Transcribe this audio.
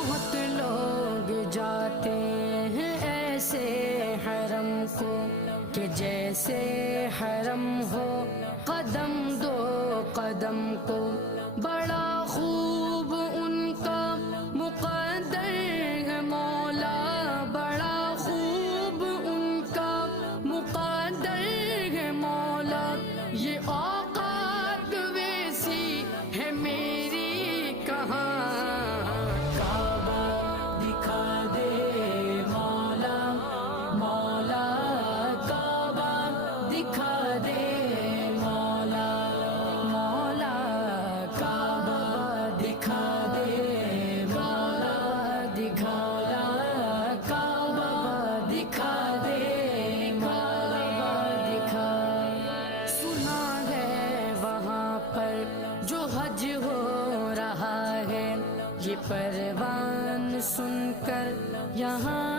بہت لوگ جاتے ہیں ایسے حرم کو کہ جیسے حرم ہو قدم دو قدم کو، بڑا خوب ان کا مقدر ہے مولا، بڑا خوب ان کا مقدر ہے مولا، یہ اوقات ویسی ہے میری کہاں، کعبہ دکھا دے مولا، مولا کعبہ دکھا دے مولا، مولا کعبہ دکھا دے مولا، دکھایا کعبہ دکھا دے مولا، دکھا۔ سنا ہے وہاں پر جو حج ہو رہا ہے، یہ پروان سن کر یہاں